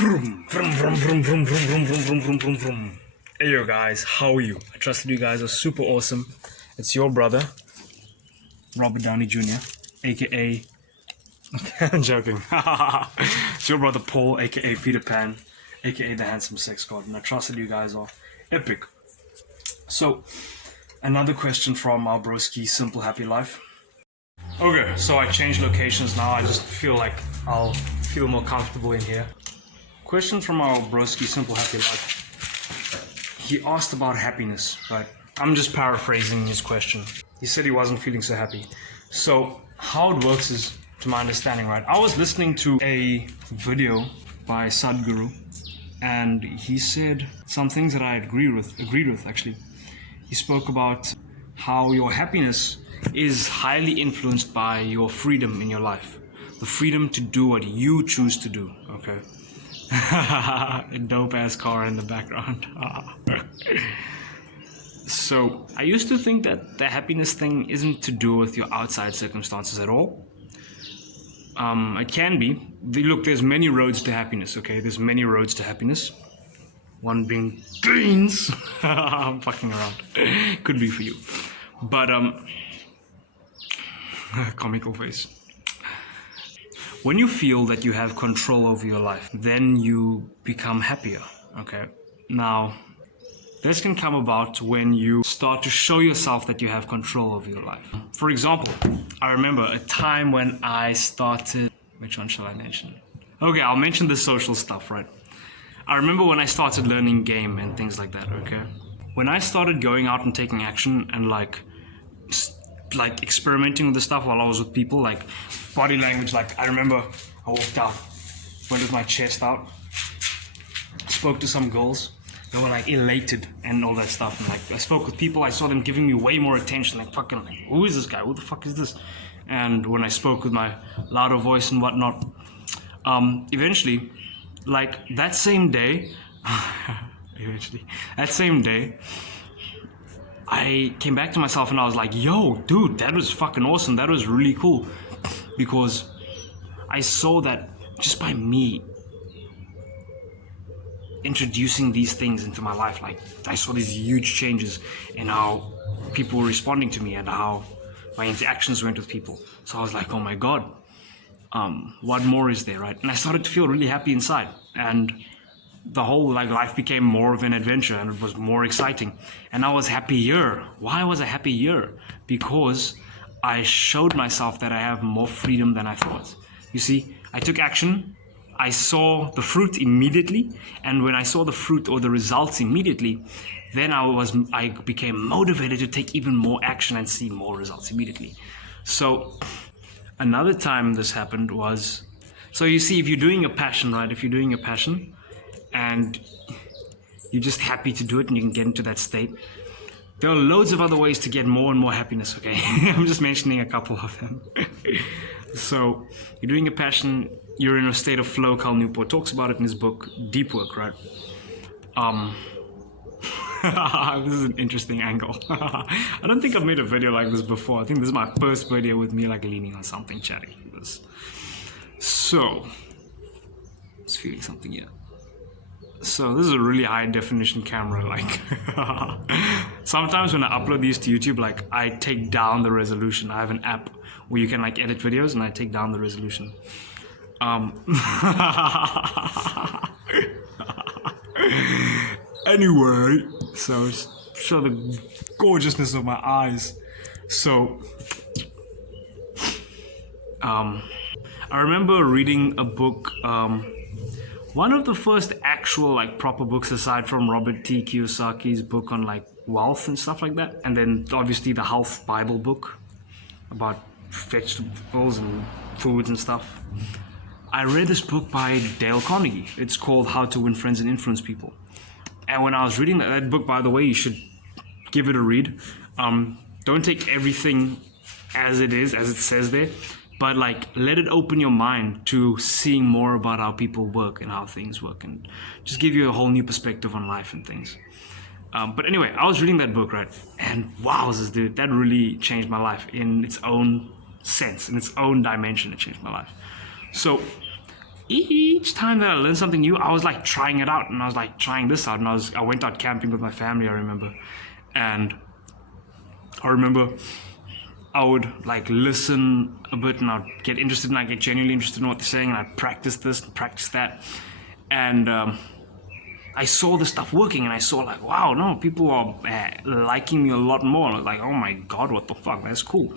Vroom, vroom, vroom, vroom, vroom, vroom, vroom, vroom, vroom, vroom, vroom, vroom. Hey yo guys, how are you? I trust that you guys are super awesome. It's your brother, Robert Downey Jr., aka I'm joking. It's your brother Paul, aka Peter Pan, aka the handsome sex god, and I trust that you guys are epic. So, another question from our broski Simple Happy Life. Okay, so I changed locations now. I just feel like I'll feel more comfortable in here. Question from our broski Simple Happy Life. He asked about happiness, right? I'm just paraphrasing his question. He said he wasn't feeling so happy. So how it works is, to my understanding, right? I was listening to a video by Sadhguru, and he said some things that I agreed with actually. He spoke about how your happiness is highly influenced by your freedom in your life. The freedom to do what you choose to do, okay? A dope ass car in the background. So I used to think that the happiness thing isn't to do with your outside circumstances at all. It can be. Look, there's many roads to happiness, okay? There's many roads to happiness. One being beans. I'm fucking around. Could be for you. But, comical face. When you feel that you have control over your life, then you become happier, okay? Now, this can come about when you start to show yourself that you have control over your life. For example, I remember a time when I started... Which one shall I mention? Okay, I'll mention the social stuff, right? I remember when I started learning game and things like that, okay? When I started going out and taking action and like experimenting with the stuff while I was with people, like body language, like I remember I walked out, went with my chest out, spoke to some girls, they were like elated and all that stuff, and like I spoke with people, I saw them giving me way more attention, like fucking like, who is this guy, who the fuck is this? And when I spoke with my louder voice and whatnot, eventually, like that same day, I came back to myself and I was like, yo, dude, that was fucking awesome. That was really cool. Because I saw that just by me introducing these things into my life, like I saw these huge changes in how people were responding to me and how my interactions went with people. So I was like, oh my God, what more is there, right? And I started to feel really happy inside. And the whole like life became more of an adventure and it was more exciting, and I was happier. Why was I happier? Because I showed myself that I have more freedom than I thought. You see, I took action, I saw the fruit immediately, and when I saw the fruit or the results immediately, then I became motivated to take even more action and see more results immediately. So another time this happened was, so you see, if you're doing a passion, right, and you're just happy to do it and you can get into that state, there are loads of other ways to get more and more happiness, okay? I'm just mentioning a couple of them. So you're doing a passion, you're in a state of flow. Cal Newport talks about it in his book Deep Work, right? This is an interesting angle. I don't think I've made a video like this before. I think this is my first video with me like leaning on something, chatting like this. So just feeling something here. So this is a really high definition camera, like sometimes when I upload these to YouTube, like I take down the resolution. I have an app where you can like edit videos and I take down the resolution. Anyway, so show the gorgeousness of my eyes. So I remember reading a book, one of the first actual like proper books aside from Robert T. Kiyosaki's book on like wealth and stuff like that, and then obviously the health Bible book about vegetables and foods and stuff. I read this book by Dale Carnegie. It's called How to Win Friends and Influence People. And when I was reading that book, by the way, you should give it a read. Don't take everything as it is, as it says there, but like let it open your mind to seeing more about how people work and how things work, and just give you a whole new perspective on life and things. But anyway, I was reading that book, right? And wowzers, dude, that really changed my life in its own sense, in its own dimension. It changed my life. So each time that I learned something new, I was like trying it out, and I was like trying this out, and I went out camping with my family, I remember, and I remember I would like listen a bit, and I'd get interested, and I'd get genuinely interested in what they're saying, and I'd practice this and practice that, and I saw the stuff working, and I saw like, wow, no, people are liking me a lot more. And I was like, oh my god, what the fuck, that's cool.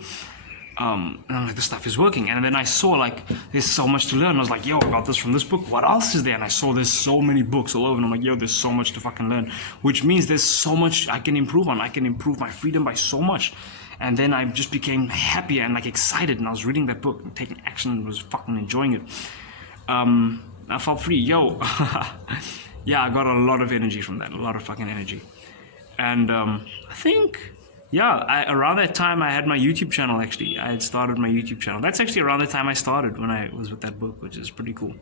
And I'm like, this stuff is working. And then I saw like there's so much to learn. I was like, yo, I got this from this book, what else is there? And I saw there's so many books all over, and I'm like, yo, there's so much to fucking learn, which means there's so much I can improve on. I can improve my freedom by so much. And then I just became happier and like excited, and I was reading that book and taking action and was fucking enjoying it. I felt free. Yo, yeah, I got a lot of energy from that, a lot of fucking energy. And I think, yeah, around that time I had my YouTube channel. Actually, I had started my YouTube channel. That's actually around the time I started, when I was with that book, which is pretty cool.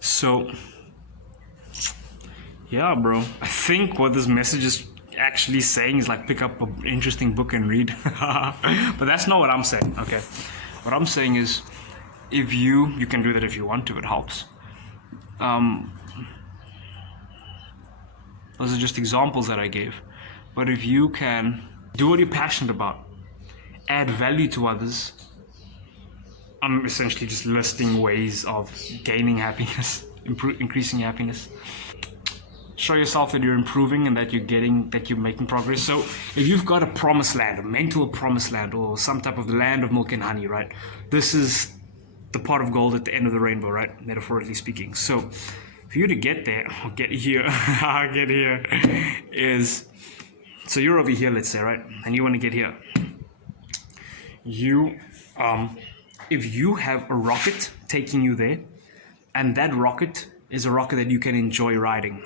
So yeah, bro, I think what this message is actually saying is like, pick up an interesting book and read. But that's not what I'm saying. Okay, what I'm saying is, if you can do that if you want to, it helps. Those are just examples that I gave. But if you can do what you're passionate about, add value to others, I'm essentially just listing ways of gaining happiness, increasing happiness. Show yourself that you're improving and that you're making progress. So if you've got a promised land, a mental promised land, or some type of land of milk and honey, right? This is the pot of gold at the end of the rainbow, right? Metaphorically speaking. So for you to get there, or get here, is, so you're over here, let's say, right? And you want to get here. If you have a rocket taking you there, and that rocket is a rocket that you can enjoy riding.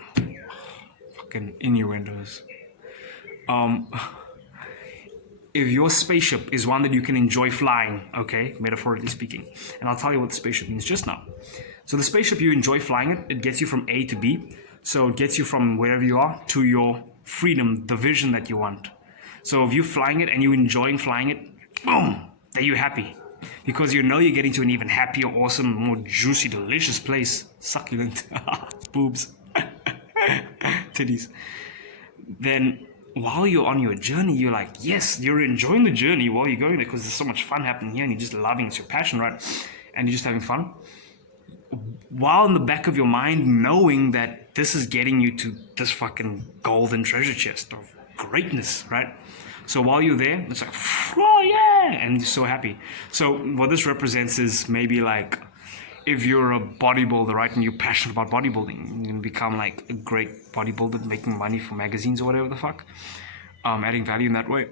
Fucking innuendos. If your spaceship is one that you can enjoy flying, okay, metaphorically speaking, and I'll tell you what the spaceship means just now. So the spaceship, you enjoy flying it, it gets you from A to B. So it gets you from wherever you are to your freedom, the vision that you want. So if you're flying it and you're enjoying flying it, boom, then you're happy. Because you know you're getting to an even happier, awesome, more juicy, delicious place. Succulent. Boobs. Titties. Then while you're on your journey, you're like, yes, you're enjoying the journey while you're going there, because there's so much fun happening here, and you're just loving it. It's your passion, right? And you're just having fun. While in the back of your mind, knowing that this is getting you to this fucking golden treasure chest of greatness, right? So while you're there, it's like, oh yeah, and you're so happy. So what this represents is maybe like, if you're a bodybuilder, right, and you're passionate about bodybuilding, you can become like a great bodybuilder, making money for magazines or whatever the fuck, adding value in that way.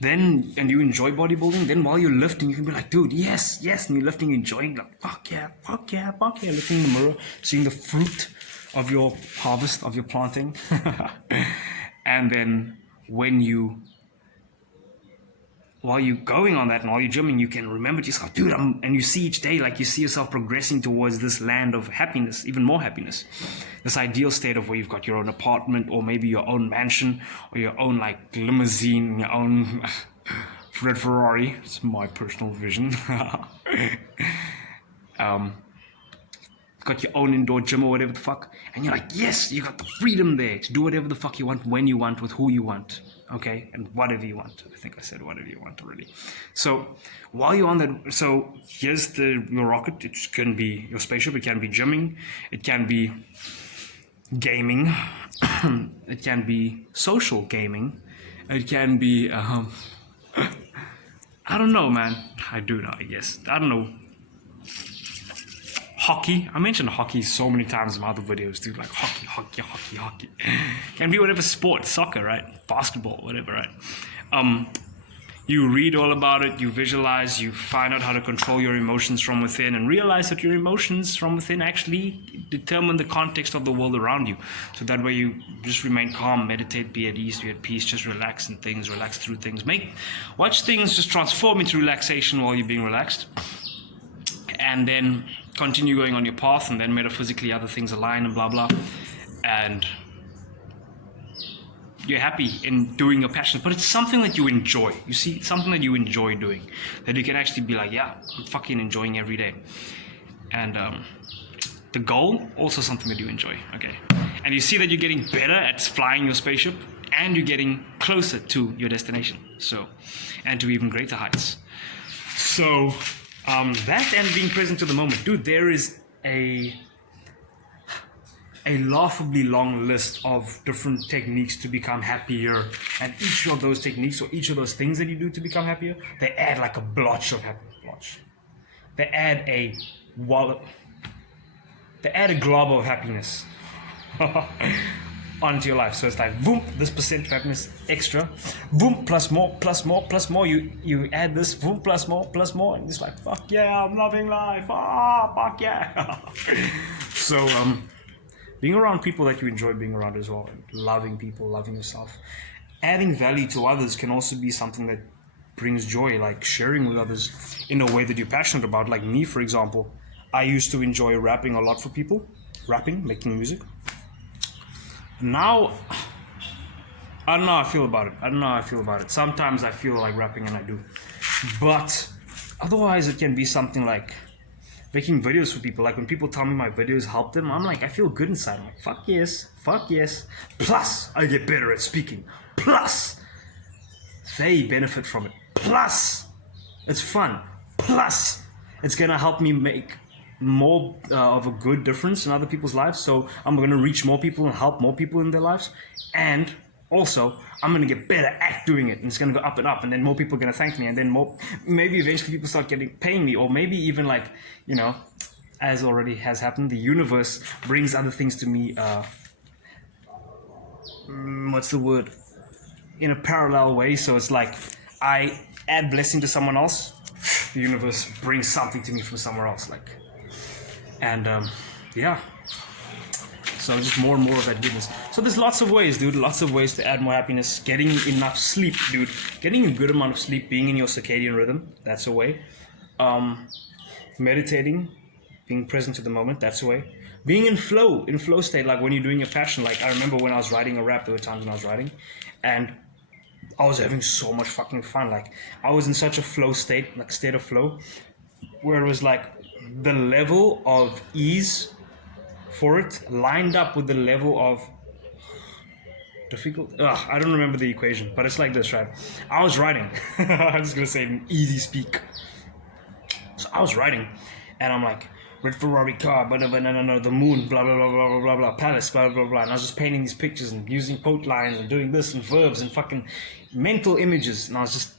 Then, and you enjoy bodybuilding, then while you're lifting, you can be like, dude, yes, and you're lifting, enjoying, like, fuck yeah, looking in the mirror, seeing the fruit of your harvest, of your planting. And then while you're going on that and while you're gymming, you can remember to yourself, dude, and you see each day, like you see yourself progressing towards this land of happiness, even more happiness. This ideal state of where you've got your own apartment, or maybe your own mansion, or your own like limousine, your own red Ferrari. It's my personal vision. Got your own indoor gym or whatever the fuck, and you're like, yes, you got the freedom there to do whatever the fuck you want, when you want, with who you want. Okay, and whatever you want. I think I said whatever you want already. So while you're on that, so here's your rocket. It can be your spaceship. It can be gymming. It can be gaming. It can be social gaming. It can be I don't know, man. I do know, I guess. I don't know. Hockey. I mentioned hockey so many times in my other videos, dude. Like hockey. Can be whatever sport, soccer, right? Basketball, whatever, right? You read all about it, you visualize, you find out how to control your emotions from within, and realize that your emotions from within actually determine the context of the world around you. So that way you just remain calm, meditate, be at ease, be at peace, just relax in things, relax through things. Watch things just transform into relaxation while you're being relaxed. And then continue going on your path, and then metaphysically other things align and blah blah, and you're happy in doing your passion. But it's something that you enjoy. You see, it's something that you enjoy doing, that you can actually be like, yeah, I'm fucking enjoying every day. And the goal, also something that you enjoy, okay? And you see that you're getting better at flying your spaceship, and you're getting closer to your destination, so, and to even greater heights. So that and being present to the moment, dude, there is a laughably long list of different techniques to become happier, and each of those techniques or each of those things that you do to become happier, they add like a blotch of happiness. They add a wallop. They add a glob of happiness onto your life. So it's like, boom, this percent of happiness extra, boom, plus more, plus more, plus more. You add this, boom, plus more, and it's like, fuck yeah, I'm loving life. Fuck yeah. So being around people that you enjoy being around as well, loving people, loving yourself, adding value to others can also be something that brings joy, like sharing with others in a way that you're passionate about. Like me, for example, I used to enjoy rapping a lot for people, making music. Now, I don't know how I feel about it. Sometimes I feel like rapping and I do. But otherwise it can be something like making videos for people. Like when people tell me my videos help them, I'm like, I feel good inside. I'm like, fuck yes. Plus, I get better at speaking. Plus, they benefit from it. Plus, it's fun. Plus, it's gonna help me make more of a good difference in other people's lives. So I'm gonna reach more people and help more people in their lives. And also, I'm gonna get better at doing it, and it's gonna go up, and then more people are gonna thank me, and then maybe eventually people start paying me, or maybe even like, you know, as already has happened, the universe brings other things to me. What's the word? In a parallel way. So it's like I add blessing to someone else, the universe brings something to me from somewhere else, like, and yeah. So just more and more of that goodness. So there's lots of ways, dude. Lots of ways to add more happiness. Getting enough sleep, dude. Getting a good amount of sleep. Being in your circadian rhythm. That's a way. Meditating. Being present to the moment. That's a way. Being in flow state. Like when you're doing your passion. Like I remember when I was writing a rap. There were times when I was writing. And I was having so much fucking fun. Like I was in such a flow state. Like state of flow. Where it was like the level of ease for it lined up with the level of difficult. I don't remember the equation, but it's like this, right? I was writing. I'm just gonna say in easy speak. So I was writing, and I'm like, red Ferrari car, but no, the moon, blah blah blah blah blah blah blah, palace, blah blah blah. And I was just painting these pictures and using quote lines and doing this and verbs and fucking mental images, and I was just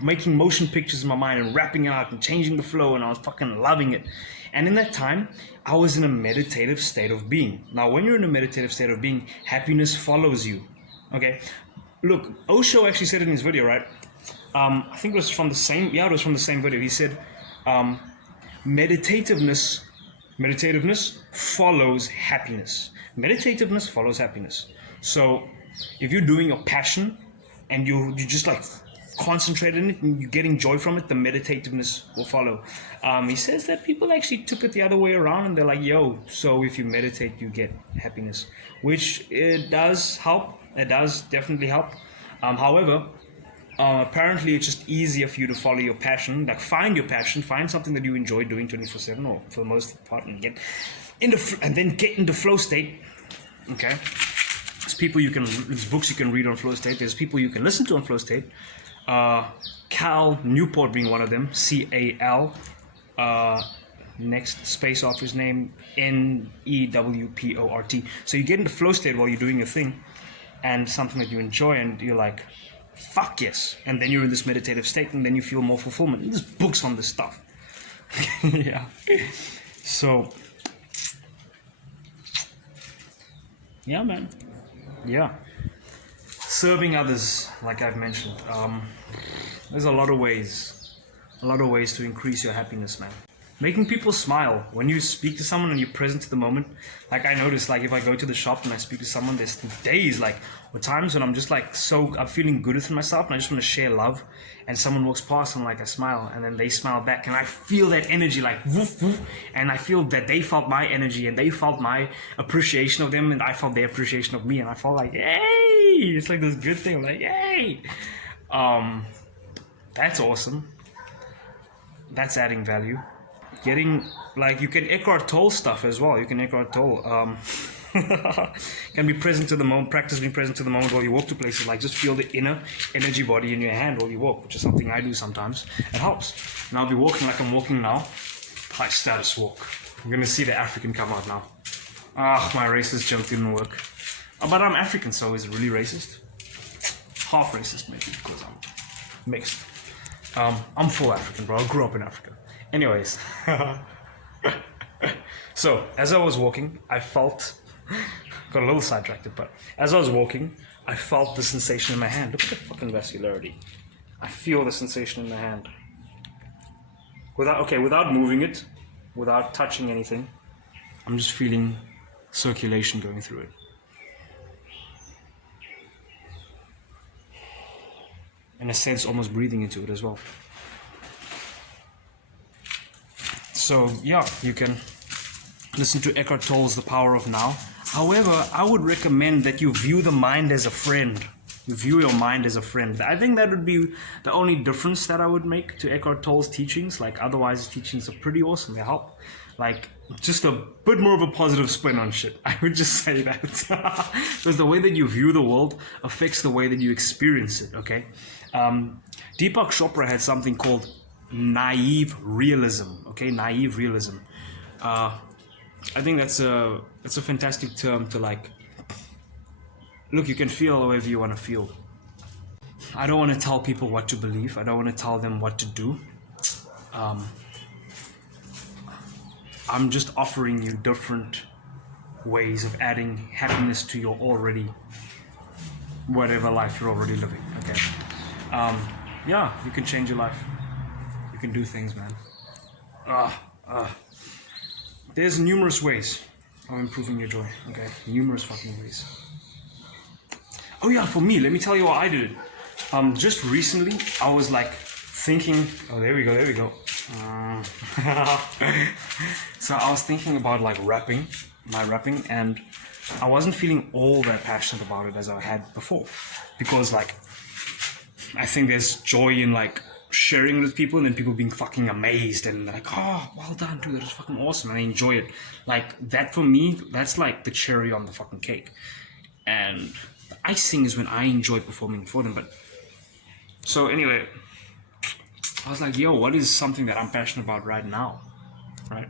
making motion pictures in my mind and rapping out and changing the flow, and I was fucking loving it. And in that time, I was in a meditative state of being. Now, when you're in a meditative state of being, happiness follows you. Okay? Look, Osho actually said it in his video, right? I think it was from the same video. He said, meditativeness follows happiness. Meditativeness follows happiness. So, if you're doing your passion and you just like concentrate on it and you're getting joy from it, the meditativeness will follow. He says that people actually took it the other way around, and they're like, yo, so if you meditate you get happiness, which it does help. It does definitely help. However, apparently it's just easier for you to follow your passion. Like find your passion, find something that you enjoy doing 24/7 or for the most part, and get into flow state. Okay, there's books you can read on flow state. There's people you can listen to on flow state. Cal Newport being one of them. CAL. Next space off his name, NEWPORT. So you get into flow state while you're doing your thing, and something that you enjoy, and you're like, fuck yes. And then you're in this meditative state, and then you feel more fulfillment. There's books on this stuff. Yeah. So, yeah, man. Yeah. Serving others, like I've mentioned. There's a lot of ways to increase your happiness, man. Making people smile. When you speak to someone and you're present to the moment, like I notice, like if I go to the shop and I speak to someone, there's days like, or times when I'm just like, I'm feeling good within myself and I just want to share love, and someone walks past and like I smile, and then they smile back, and I feel that energy like woof woof, and I feel that they felt my energy and they felt my appreciation of them, and I felt their appreciation of me, and I felt like, yay! It's like this good thing, like yay! That's awesome. That's adding value. getting, like, you can Eckhart Tolle stuff as well. You can Eckhart Tolle. Can be present to the moment, practice being present to the moment while you walk to places. Like, just feel the inner energy body in your hand while you walk, which is something I do sometimes. It helps. And I'll be walking like I'm walking now. High status walk. I'm gonna see the African come out now. My racist joke didn't work. But I'm African, so is it really racist? Half racist, maybe, because I'm mixed. I'm full African, bro. I grew up in Africa. Anyways. So, as I was walking, I felt... got a little sidetracked, but as I was walking, I felt the sensation in my hand. Look at the fucking vascularity. I feel the sensation in my hand. Without moving it, without touching anything, I'm just feeling circulation going through it. In a sense, almost breathing into it as well. So, yeah, you can listen to Eckhart Tolle's The Power of Now. However, I would recommend that you view the mind as a friend. You view your mind as a friend. I think that would be the only difference that I would make to Eckhart Tolle's teachings. Like, otherwise, his teachings are pretty awesome. They help. Like, just a bit more of a positive spin on shit. I would just say that. Because the way that you view the world affects the way that you experience it, okay? Deepak Chopra had something called naive realism, okay? Naive realism. I think that's a fantastic term to, like, look, you can feel however you want to feel. I don't want to tell people what to believe. I don't want to tell them what to do. I'm just offering you different ways of adding happiness to your already, whatever life you're already living, okay? Yeah, you can change your life. You can do things, man. There's numerous ways of improving your joy, okay? Numerous fucking ways. Oh yeah, for me, let me tell you what I did. Just recently, I was like thinking, oh, there we go. So I was thinking about like my rapping, and I wasn't feeling all that passionate about it as I had before. Because like, I think there's joy in like sharing with people and then people being fucking amazed and like, oh, well done, dude, that was fucking awesome, and I enjoy it. Like, that for me, that's like the cherry on the fucking cake. And the icing is when I enjoy performing for them. But so anyway, I was like, yo, what is something that I'm passionate about right now, right?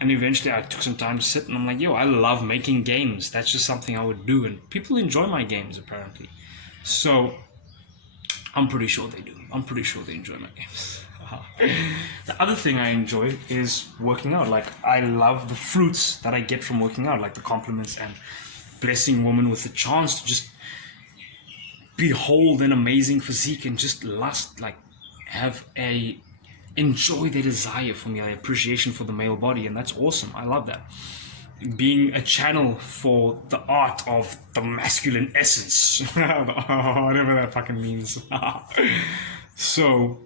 And eventually I took some time to sit and I'm like, yo, I love making games. That's just something I would do, and people enjoy my games apparently. So I'm pretty sure they do. I'm pretty sure they enjoy my games. The other thing I enjoy is working out. Like, I love the fruits that I get from working out, like the compliments and blessing women with the chance to just behold an amazing physique and just lust, like enjoy their desire for me, their appreciation for the male body, and that's awesome. I love that. Being a channel for the art of the masculine essence, whatever that fucking means. So,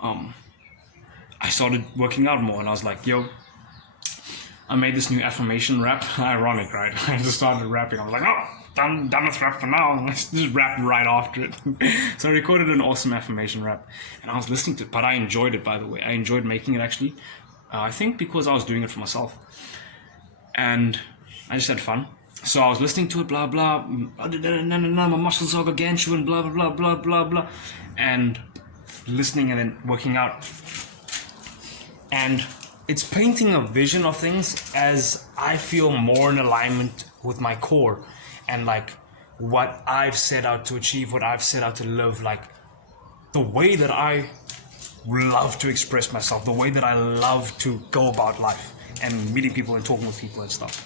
I started working out more, and I was like, yo, I made this new affirmation rap. Ironic, right? I just started rapping. I was like, oh, done with rap for now. Let's just rap right after it. So I recorded an awesome affirmation rap, and I was listening to it, but I enjoyed it, by the way. I enjoyed making it, actually. I think because I was doing it for myself. And I just had fun. So I was listening to it, blah, blah. My muscles are gargantuan, blah, blah, blah, blah, blah. And listening and then working out. And it's painting a vision of things as I feel more in alignment with my core. And like what I've set out to achieve, what I've set out to live, like the way that I love to express myself, the way that I love to go about life and meeting people and talking with people and stuff.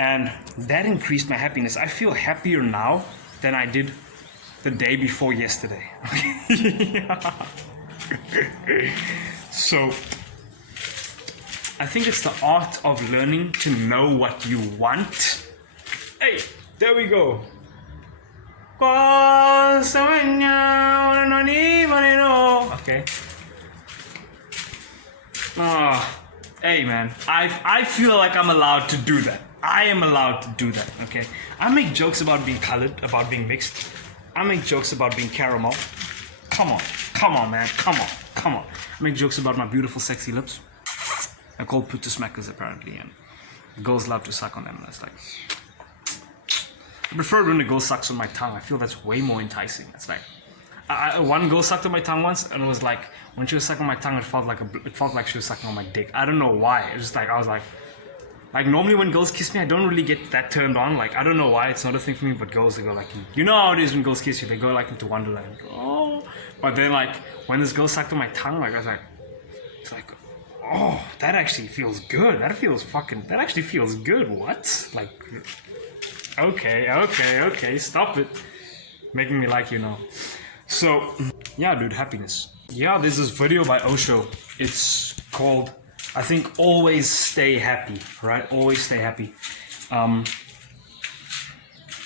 And that increased my happiness. I feel happier now than I did the day before yesterday. So I think it's the art of learning to know what you want. Hey, there we go. Okay. Hey man, I feel like I'm allowed to do that. I am allowed to do that, okay? I make jokes about being colored, about being mixed. I make jokes about being caramel. Come on, man, come come on. I make jokes about my beautiful, sexy lips. They're called putu smackers apparently, and girls love to suck on them. And it's like, I prefer when a girl sucks on my tongue. I feel that's way more enticing. It's like, one girl sucked on my tongue once, and it was like, when she was sucking on my tongue, it felt like she was sucking on my dick. I don't know why. It's just like, I was like normally when girls kiss me, I don't really get that turned on. Like, I don't know why. It's not a thing for me. But girls, they go like, you know how it is when girls kiss you. They go like into Wonderland. Oh, but then like when this girl sucked on my tongue, like I was like, it's like, oh, that actually feels good. That actually feels good. What? Like, okay, stop it. Making me like you now. So, yeah, dude, happiness. Yeah, there's this video by Osho. It's called, I think, Always Stay Happy, right? Always Stay Happy.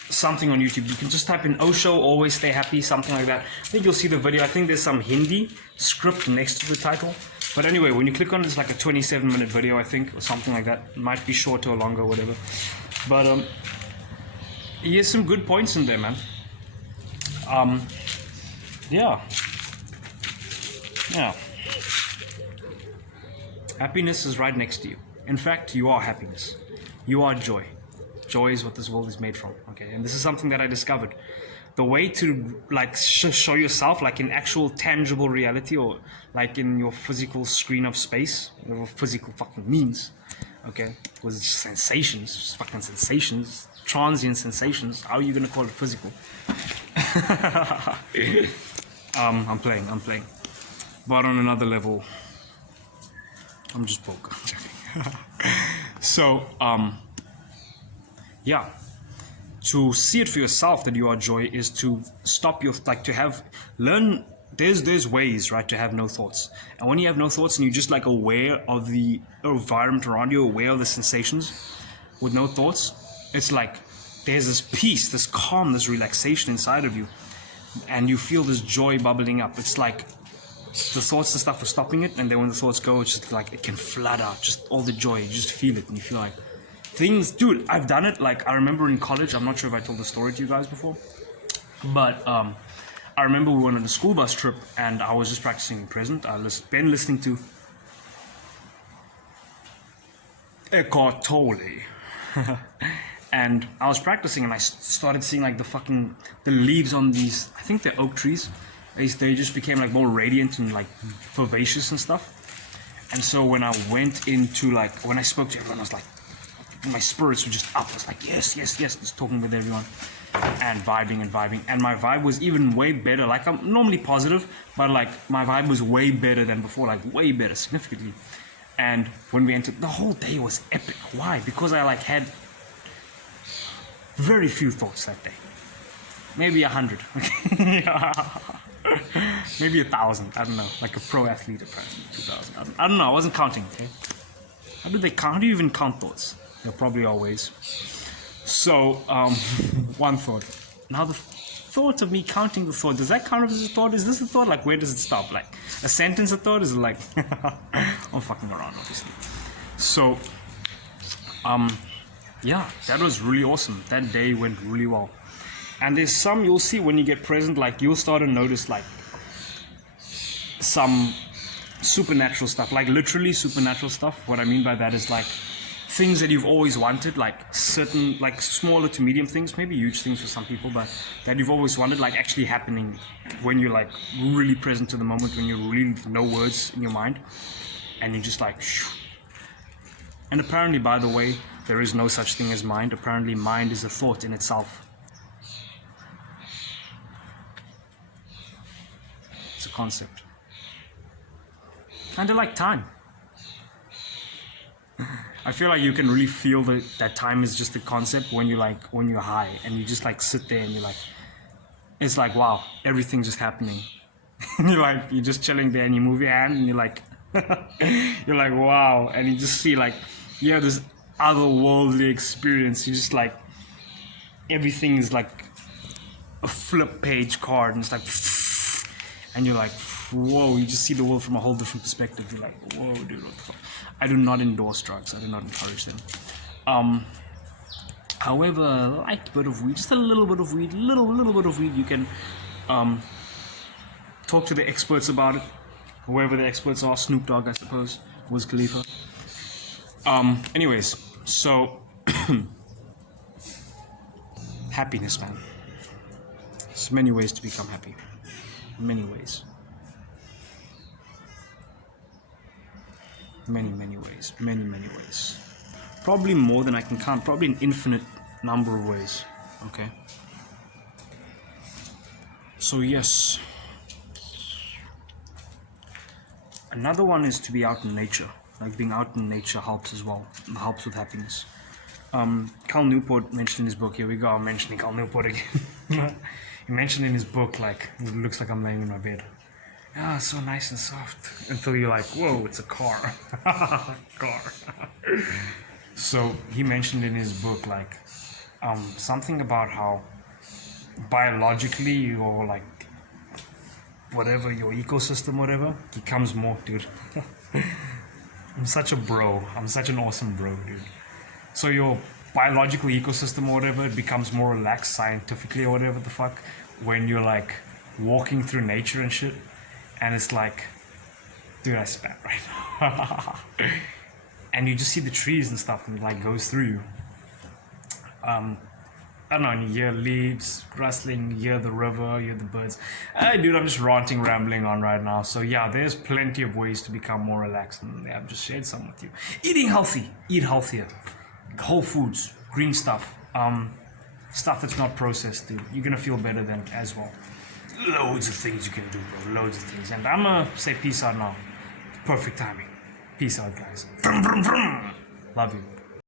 Something on YouTube. You can just type in Osho, Always Stay Happy, something like that. I think you'll see the video. I think there's some Hindi script next to the title. But anyway, when you click on it, it's like a 27-minute video, I think, or something like that. It might be shorter or longer, whatever. But he has some good points in there, man. Yeah. Happiness is right next to you. In fact, you are happiness. You are joy. Joy is what this world is made from. Okay, and this is something that I discovered. The way to like show yourself, like in actual tangible reality, or like in your physical screen of space, whatever physical fucking means. Okay, was just sensations, just fucking sensations, transient sensations. How are you gonna call it physical? I'm playing. But on another level, I'm just broke. I'm joking. So, yeah. To see it for yourself that you are joy is to stop your, like to have, learn, there's ways, right, to have no thoughts. And when you have no thoughts and you're just like aware of the environment around you, aware of the sensations with no thoughts, it's like there's this peace, this calm, this relaxation inside of you. And you feel this joy bubbling up. It's like the thoughts and stuff are stopping it, and then when the thoughts go, it's just like it can flood out, just all the joy. You just feel it, and you feel like things, dude. I've done it. Like I remember in college. I'm not sure if I told the story to you guys before, but I remember we went on a school bus trip, and I was just practicing present. I was been listening to Eckhart Tolle. And I was practicing, and I started seeing like the leaves on these, I think they're oak trees. They just became like more radiant and like vivacious and stuff. And so when I went into like, when I spoke to everyone, I was like, my spirits were just up. I was like, yes, just talking with everyone and vibing. And my vibe was even way better. Like I'm normally positive, but like my vibe was way better than before, like way better, significantly. And when we entered, the whole day was epic. Why? Because I like had very few thoughts that day. Maybe 100. Maybe 1,000. I don't know. Like a pro athlete, apparently. 2,000. I don't know. I wasn't counting. Okay. How do they count? How do you even count thoughts? There probably are ways. So, one thought. Now the thought of me counting the thought, does that count as a thought? Is this a thought? Like, where does it stop? Like, a sentence a thought? Is it like, I'm fucking around, obviously. So, yeah, that was really awesome. That day went really well. And there's some, you'll see when you get present, like, you'll start to notice, like, some supernatural stuff, like, literally supernatural stuff. What I mean by that is, like, things that you've always wanted, like, certain, like, smaller to medium things, maybe huge things for some people, but that you've always wanted, like, actually happening when you're, like, really present to the moment, when you really no words in your mind, and you're just, like, shoo. And apparently, by the way, there is no such thing as mind. Apparently, mind is a thought in itself. It's a concept. Kind of like time. I feel like you can really feel that time is just a concept when you're high and you just like sit there and you're like, it's like, wow, everything's just happening. And you're just chilling there and you move your hand and you're like, you're like, wow. And you just see like, yeah, this otherworldly experience. You just like, everything is like a flip page card and it's like, and you're like, whoa, you just see the world from a whole different perspective. You're like, whoa, dude, what the fuck? I do not endorse drugs. I do not encourage them. However, a light bit of weed, just a little bit of weed, little bit of weed, you can talk to the experts about it. whoever the experts are, Snoop Dogg, I suppose, Wiz Khalifa. Anyways, so happiness, man. There's many ways to become happy. Many ways. Many ways. Many ways. Probably more than I can count. Probably an infinite number of ways. Okay. So yes. Another one is to be out in nature. Like being out in nature helps as well. It helps with happiness. Cal Newport mentioned in his book, here we go, I'm mentioning Cal Newport again. He mentioned in his book, like, it looks like I'm laying in my bed. Ah, it's so nice and soft. Until you're like, whoa, it's a car. Car. So he mentioned in his book, like, something about how biologically you're like, whatever, your ecosystem, whatever, becomes more, dude. I'm such a bro. I'm such an awesome bro, dude. So your biological ecosystem or whatever, it becomes more relaxed scientifically or whatever the fuck when you're like walking through nature and shit. And it's like, dude, I spat right now. And you just see the trees and stuff and it like goes through you. I don't know, and you hear leaves rustling, you hear the river, you hear the birds. Dude, I'm just ranting, rambling on right now. So yeah, there's plenty of ways to become more relaxed, and I've just shared some with you. Eating healthy, eat healthier. Whole foods, green stuff, stuff that's not processed, dude. You're gonna feel better then as well. Loads of things you can do, bro. Loads of things. And I'm gonna say peace out now. Perfect timing. Peace out, guys. Vroom, vroom, vroom. Love you.